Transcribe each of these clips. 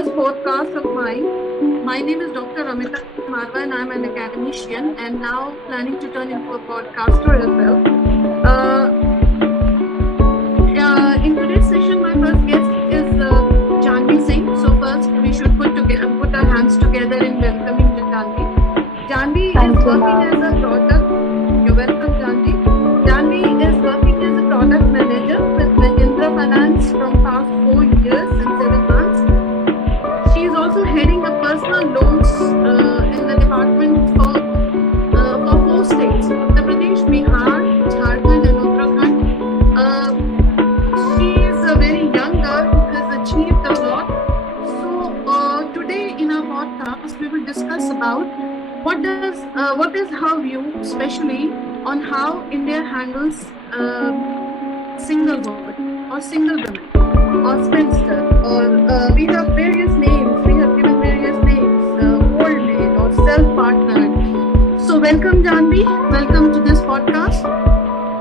first podcast of mine. My name is Dr. Amita Marwa and I'm an academician and now planning to turn into a podcaster as well. In today's session, my first guest is Janvi Singh. So first, we should put our hands together in welcoming Janvi. Janvi is Thank you, working as a ma'am. product. You're welcome, Janvi. Janvi is working as a product manager with Mahindra Finance from past 4 years and 7 months. She is also heading a personal loans in the department for 4 states: Uttar Pradesh, Bihar, Jharkhand, and Uttarakhand. She is a very young girl who has achieved a lot. So today in our podcast, we will discuss about what is her view, especially on how India handles singlehood or single women or spinster, or we have various names. We have given various names, old maid or self-partnered. So welcome, Janvi. Welcome to this podcast.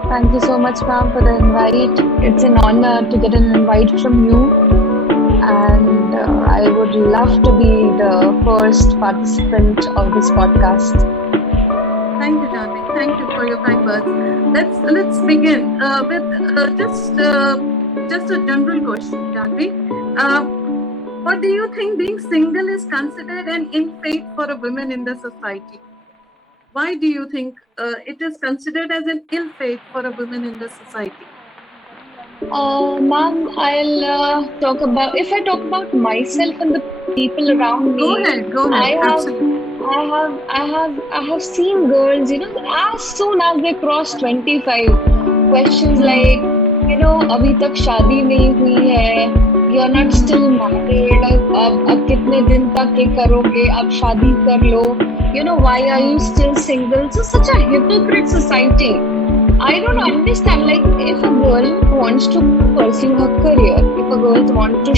Thank you so much, ma'am, for the invite. It's an honor to get an invite from you, and I would love to be the first participant of this podcast. Thank you, Janvi. Thank you for your kind words. Let's begin with just a general question, Janvi. Uh, what do you think being single is considered an ill fate for a woman in the society? Why do you think it is considered as an ill fate for a woman in the society? Ma'am, I'll talk about if I talk about myself and the people around Go me. ahead, go I ahead. have, Absolutely. I have seen girls, as soon as they cross 25, questions Hmm. like, अभी तक शादी नहीं हुई है, you're not still Hmm. married, अब कितने दिन तक ये करोगे, अब शादी कर लो, why are you Hmm. still single? So such a hypocrite society. I don't Hmm. understand. Like, if a girl wants to pursue her career, if a girl wants to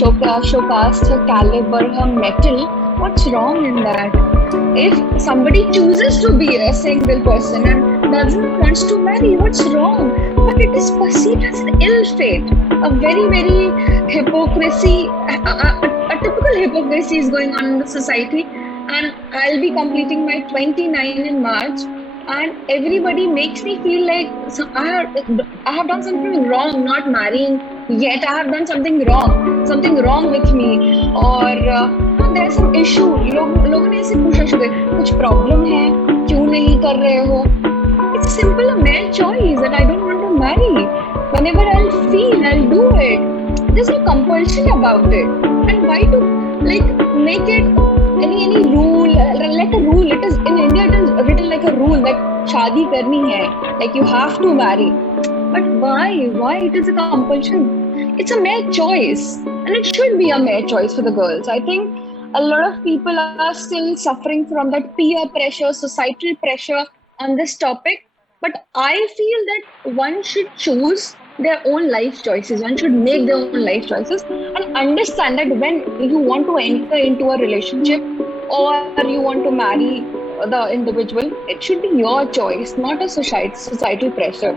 showcase her caliber, her metal, what's wrong in that? If somebody chooses to be a single person and doesn't wants to marry, what's wrong? But it is perceived as an ill fate. A very, very hypocrisy, a typical hypocrisy is going on in the society. And I'll be completing my 29 in March, and everybody makes me feel like I have done something wrong not marrying yet. I have done something wrong with me, or no, there's some issue. लोगों ने ऐसे पूछना शुरू किया, कुछ problem है, क्यों नहीं कर रहे हो? It's a simple a mere choice that I don't want to marry. Whenever I'll feel, I'll do it. There's no compulsion about it. And why to make it any rule like a rule? It is in India. It is written like a rule that शादी करनी है, like you have to marry. But why? Why it is a compulsion? It's a mere choice, and it should be a mere choice for the girls. I think a lot of people are still suffering from that peer pressure, societal pressure on this topic. But I feel that one should choose their own life choices. One should make their own life choices and understand that when you want to enter into a relationship or you want to marry the individual, it should be your choice, not a societal pressure.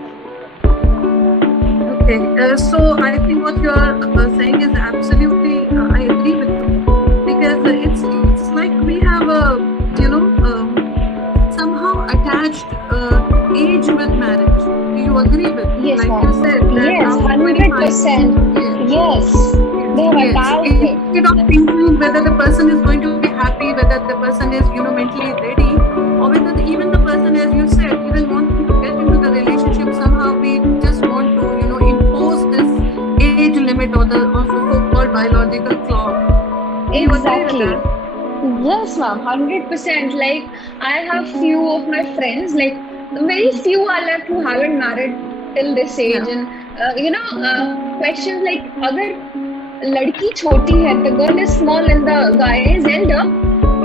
Okay. So I think what you are saying is absolutely, I agree with you, because it's like we have a somehow attached age with marriage. Do you agree with me? Yes, Like you ma'am. said that Yes, after 25, 100%. yes, Yes, yes, they have yes. attached it. Instead of thinking whether the person is going to be happy, whether the person is mentally ready, or whether even the person, as you said, even want to get into the relationship, somehow we just want to impose this age limit or the so-called biological clock. Do you agree with Exactly. that? Yes, ma'am, 100%. Like, I have few of my friends, like, very few are left who haven't married till this age. Yeah. And, questions like, अगर लड़की छोटी है, the girl is small and the guy is elder,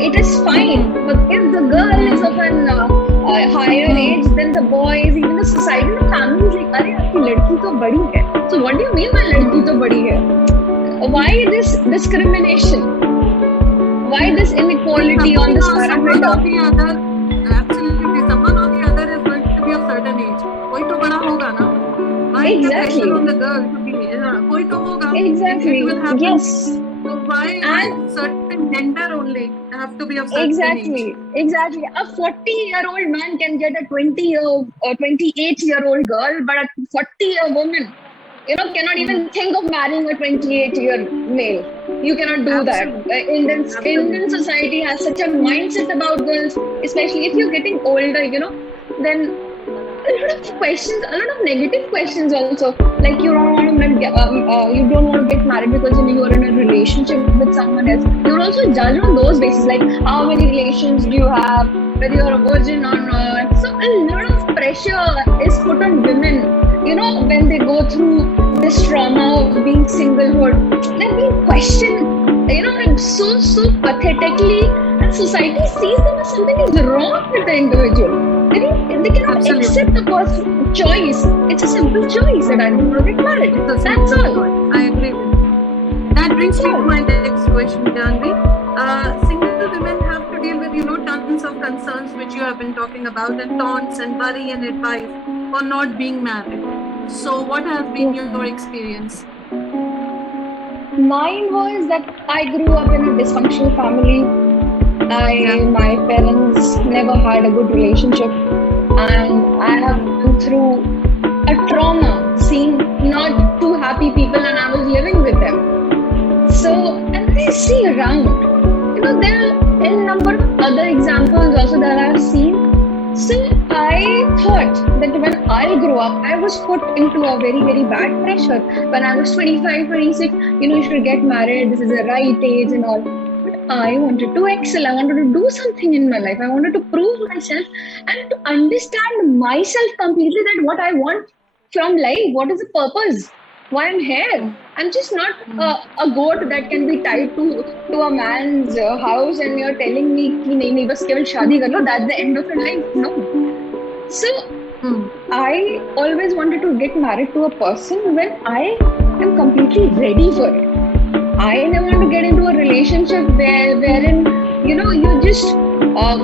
it is fine. Hmm. But if the girl is of an higher age, Hmm. then the boys, even the society, the family is like, अरे आपकी लड़की तो बड़ी है. So what do you mean by लड़की तो Hmm. बड़ी है? Why this discrimination? Why this Like inequality on something this or someone or parameter? the other, absolutely, someone or the other is going to be of certain age. कोई तो बड़ा होगा ना. Why the pressure Exactly. on the girl to be? कोई तो होगा. It Exactly. will happen. Yes. So why And certain gender only have to be of certain age? exactly. A 40-year-old man can get a 28-year-old girl, but a 40-year woman, cannot even Hmm. think of marrying a 28-year male. You cannot do that. Absolutely. Indian Absolutely. society has such a mindset about girls, especially if you're getting older, then a lot of questions, a lot of negative questions also. Like you don't want to get married because you are in a relationship with someone else. You're also judged on those bases, like how many relations do you have, whether you're a virgin or not. So a lot of pressure is put on women. When they go through this trauma of being singlehood, they're being questioned. And so pathetically, and society sees them as something is wrong with the individual. They cannot accept Absolutely. the person's choice. It's a simple choice that I don't want to get married. It's a That's simple all. choice. I agree with you. That brings That's me to all. my next question, Janvi. Single women have to deal with, tons of concerns which you have been talking about, and taunts and worry and advice for not being married. So, what has been Yeah. your experience? Mine was that I grew up in a dysfunctional family. Yeah. My parents never had a good relationship, and I have gone through a trauma seeing not two happy people, and I was living with them. So, and I see around, there are a number of other examples also that I've seen. So, I thought that when I grew up, I was put into a very, very bad pressure. When I was 25, 26, you should get married, this is the right age and all. But I wanted to excel, I wanted to do something in my life, I wanted to prove myself and to understand myself completely, that what I want from life, what is the purpose, why I'm here. I'm just not a goat that can be tied to a man's house, and you're telling me कि नहीं नहीं बस केवल शादी कर लो, that's the end of your life. No. So Hmm. I always wanted to get married to a person when I am completely ready for it. I never want to get into a relationship wherein you just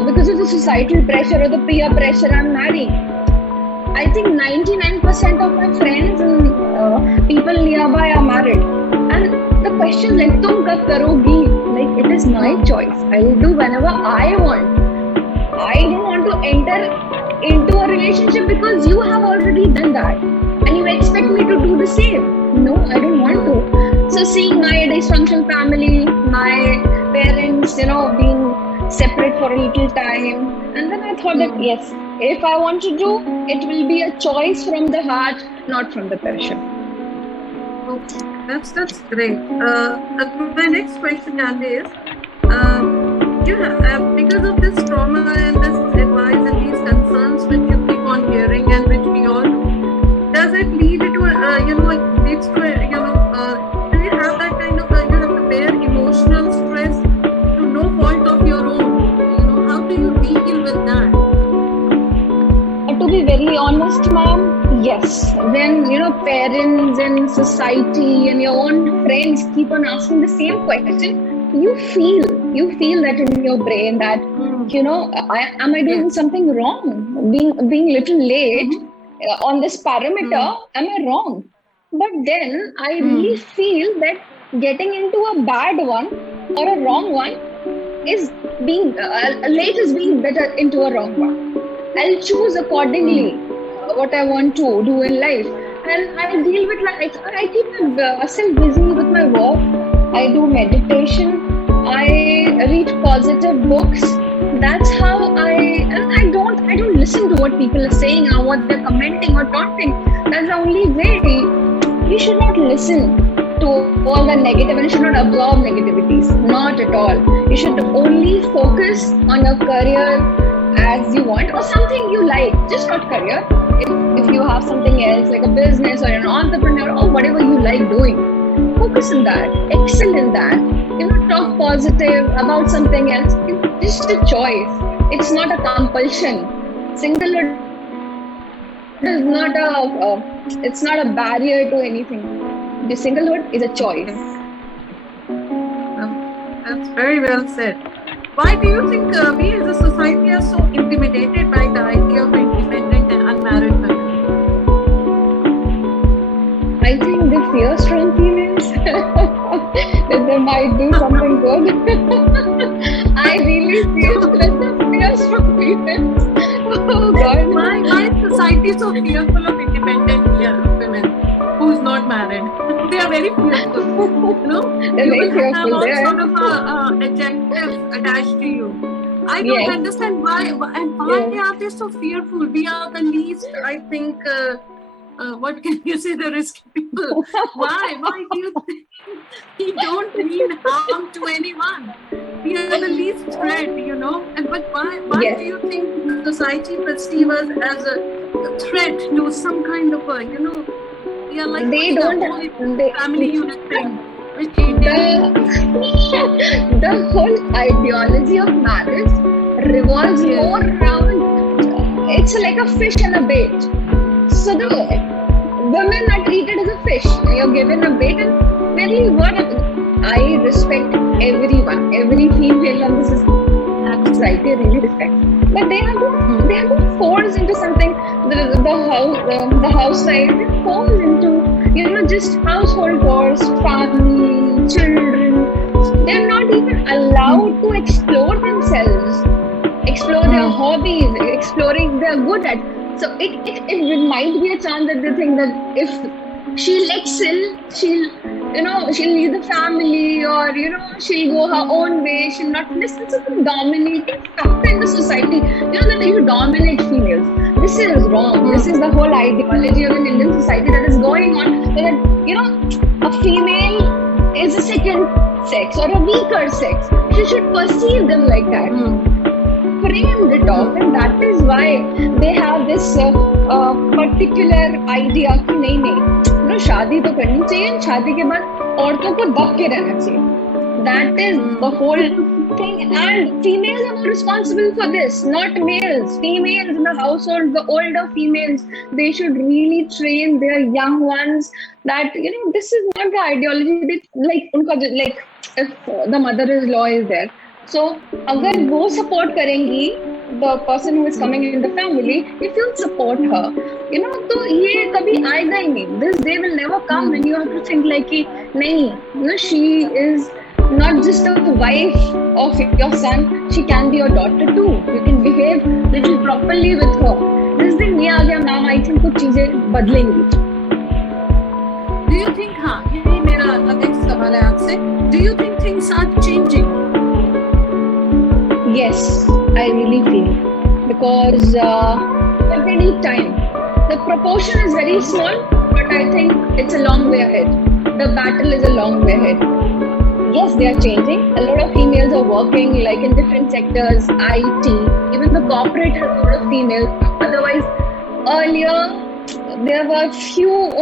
because of the societal pressure or the peer pressure, I'm marrying. I think 99% of my friends and people nearby are married. And the question like, "Tum kab karogi?" Like, it is my Hmm. choice. I will do whenever I want. I don't want to enter into a relationship because you have already done that. And you expect me to do the same. No, I don't want to. So, seeing my dysfunctional family, my parents, being separate for a little time. And then I thought that, Hmm. yes, if I want to do, it will be a choice from the heart, not from the pressure. Okay, that's great. My next question, Janvi, is uh, because of this trauma and this advice and these concerns which you keep on hearing and which we all do, does it lead to it leads to do you have that kind of you have to bear emotional stress to no fault of your own? How do you deal with that? To be very honest, ma'am, yes. When parents and society and your own friends keep on asking the same question, you feel that in your brain that am I Yes. doing something wrong? Being little late Mm-hmm. on this parameter, Hmm. am I wrong? But then I Hmm. really feel that getting into a bad one or a wrong one is being late is being better into a wrong one. I'll choose Hmm. accordingly what I want to do in life. And I deal with like I keep myself busy with my work. I do meditation. I read positive books. That's how I don't listen to what people are saying or what they're commenting or taunting. That's the only way. You should not listen to all the negative, and you should not absorb negativities. Not at all. You should only focus on your career as you want, or something you like, just not career. If you have something else like a business or an entrepreneur or whatever you like doing, focus on that, excel in that. Talk positive about something else. It's just a choice. It's not a compulsion. Singlehood is not it's not a barrier to anything. The singlehood is a choice. Okay. That's very well said. Why do you think we as a society are so intimidated by the idea of independent and unmarried women? I think they fear strong females that they might do society is so fearful of independent women who's not married. They are very fearful. You know, They're you very will have fearful. all They're sort of adjectives attached to you. I don't yes, understand why yes. are they so fearful? We are the least, I think. What can you say? The risky people. Why? Why do you think we don't mean harm to anyone? We are the least threat, you know. And but why do Yes, you think the society perceive us as a threat to some kind of a, you know, we are like they putting a don't. whole They, family unit thing which Indian the the whole ideology of marriage revolves yes. more around. It's like a fish and a bait. So the Okay. women are treated as a fish. You're given a bait, and maybe what I respect everyone, every female on the society I really respect. But they have been forced into something. The housewives, they're forced into, you know, just household chores, family, children. They're not even allowed to explore themselves, explore their Hmm. hobbies, exploring they're good at. So it might be a chance that they think that if she'll excel, she'll, you know, she'll lead the family, or you know, she'll go her own way, she'll not listen to the dominating factor in the society, you know, that you dominate females. This is wrong. This is Hmm. the whole ideology of an Indian society that is going on, that, you know, a female is a second sex or a weaker sex. She should perceive them like that, Hmm. framed it off, Hmm. and that is why they have this particular idea कि नहीं no शादी तो करनी चाहिए, शादी के बाद औरतों को दब के रहना चाहिए. That is the Hmm. whole thing, and females are more responsible for this, not males. Females in the household, the older females, they should really train their young ones that, you know, this is not the ideology. They like उनका like if the mother-in-law is there, so अगर Hmm. वो support करेंगी, the person who is coming in the family, if you support her, you know, तो ये कभी आएगा ही नहीं. This day will never come when you have to think like कि नहीं, you know, she is not just a wife of your son, she can be your daughter too. You can behave little Hmm. properly with her. जिस दिन ये आ गया ma'am, I think कुछ चीजें बदलेंगी. Do you think, हाँ, यही मेरा next सवाल है आपसे. Do you think things are changing? Yes, I really feel, because but they need time. The proportion is very Hmm. small, but I think it's a long way ahead. The battle is a long way ahead. Yes, they are changing. A lot of females are working like in different sectors, IT, even the corporate has a lot of females. Otherwise, earlier there were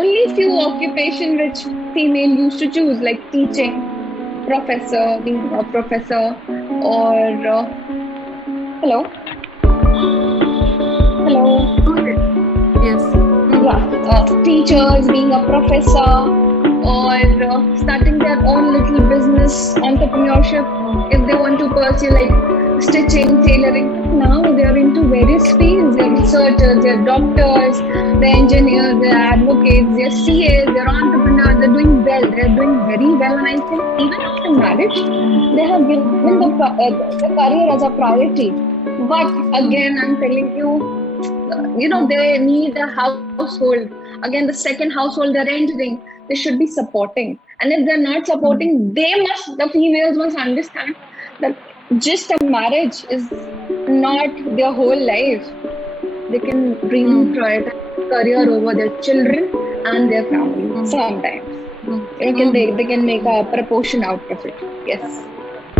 only few occupation which female used to choose, like teaching, professor, being a professor, or hello, hello. Okay. Yes. Yeah, Hmm. teachers, being a professor, or starting their own little business, entrepreneurship, Hmm. if they want to pursue like stitching, tailoring. But now they are into various fields. They're researchers, they're doctors, they're engineers, they're advocates, they're CAs, they're entrepreneurs. They're doing well. They're doing very well, and I think even after marriage, they have given the career as a priority. But again, I'm telling you, you know, Hmm. they need a household. Again, the second household they're entering, they should be supporting. And if they're not Hmm. supporting, the females must understand that just a marriage is not their whole life. They can really Hmm. prioritize career over their children and their family Hmm. sometimes. Hmm. You know, Hmm. they can make a proportion out of it. Yes.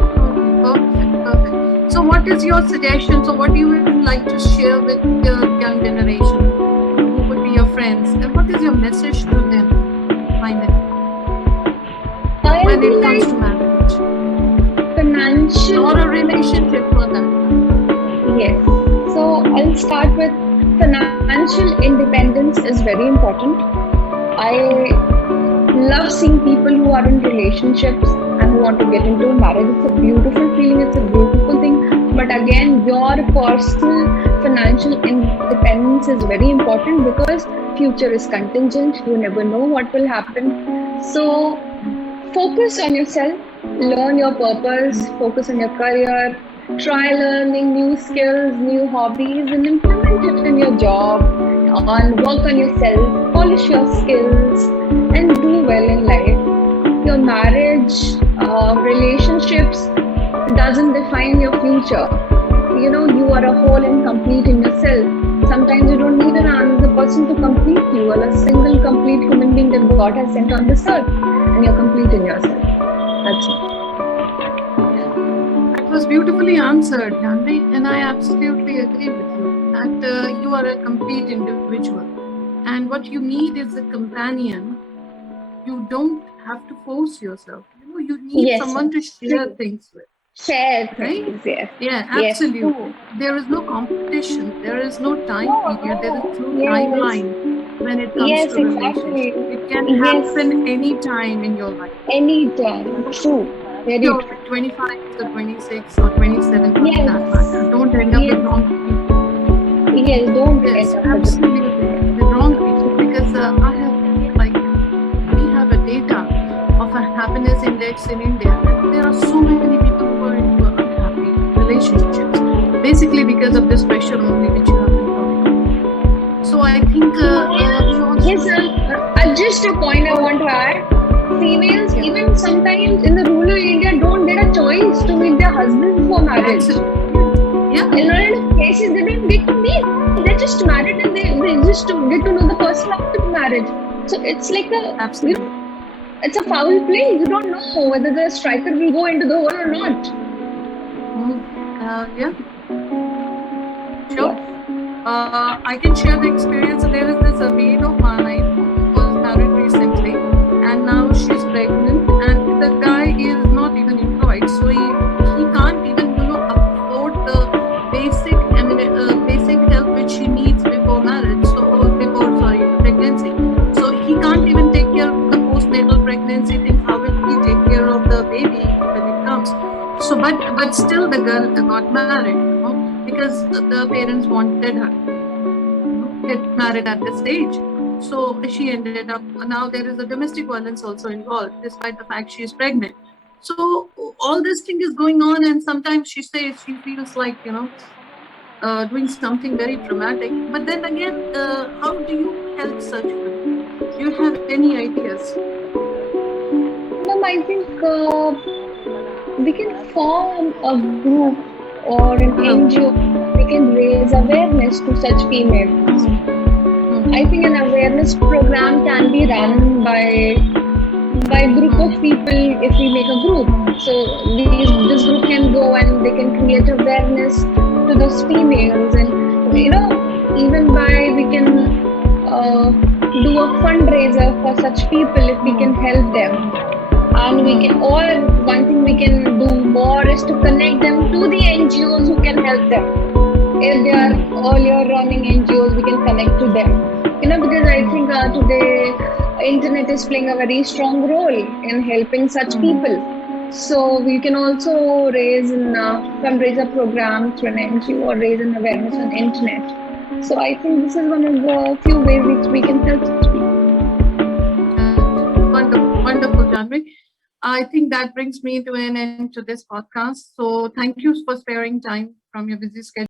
Okay, perfect, perfect. So, what is your suggestion? So, what you would like to share with the young generation, who would be your friends, and what is your message to them finally I'll when be it comes to like marriage or a financial. relationship for that matter? Yes. So I'll start with financial independence is very important. I love seeing people who are in relationships and who want to get into marriage. It's a beautiful feeling, it's a beautiful thing. But again, your personal financial independence is very important, because future is contingent. You never know what will happen. So focus on yourself, learn your purpose, focus on your career, try learning new skills, new hobbies, and implement it in your job, and work on yourself, polish your skills, and do well in life. Your marriage, relationships doesn't define your future. You know, you are a whole and complete in yourself. Sometimes you don't need another person to complete you. You are a single complete human being that God has sent on this earth, and you're complete in yourself. That's it. That was beautifully answered, Janvi, and I absolutely agree with you that you are a complete individual. And what you need is a companion. You don't have to force yourself. You need Yes, someone to yes. share things with, Share right? things, yes. Yeah, Yes, absolutely. true. There is no competition. There is no time No, period. There is no. no Yes. timeline when it comes Yes, to relationship. exactly. It can Yes. happen any time in your life. Anytime. True. Very You're true. 25 or 26 or 27 for that matter. Yes. Don't end up with Yes. wrong people. Yes. Don't Yes, end up with the absolutely. yeah. With wrong people. True. Because I have, like, we have a data of a happiness index in India, and there are so many people who are into unhappy relationships, basically because of this pressure only, which you have been talking about. So I think we also Yes, should. just a point I want to add. Females, Yeah, even sometimes in the rural India, don't get a choice to meet their husband before marriage. absolutely. Yeah, In a lot of cases, they don't get to meet. They're just married and they just get to know the person after the marriage. So it's like a, you know, absolutely. it's a foul play. You don't know whether the striker will go into the hole or not. Mm. Yeah, sure. Yes. I can share the experience. There is this maid of mine who was married recently, and now she's pregnant, and the guy is not even employed, so he can't even afford the basic help which she needs before marriage. So or before, sorry, pregnancy. So he can't even take care of the postnatal pregnancy things. How will he take care of the baby when it comes? So, but still, the girl got married. Because the parents wanted her get married at this stage. So she ended up, now there is a domestic violence also involved, despite the fact she is pregnant. So all this thing is going on, and sometimes she says she feels like doing something very dramatic. But then again, how do you help such women? Do you have any ideas? Ma'am, I think we can form a group or an Uh-huh. NGO where we can raise awareness to such females. I Mm-hmm. think an awareness program can be run by group of people if we make a group. So this group can go and they can create awareness to those females, and even by we can do a fundraiser for such people if we can help them. And we can, or one thing we can do more is to connect them to the NGOs who can help them. If they are earlier running NGOs, we can connect to them. Because I think today internet is playing a very strong role in helping such people. So we can also raise an fundraiser program through an NGO or raise an awareness on internet. So I think this is one of the few ways which we can help such people. Wonderful, wonderful, Janvi. I think that brings me to an end to this podcast. So thank you for sparing time from your busy schedule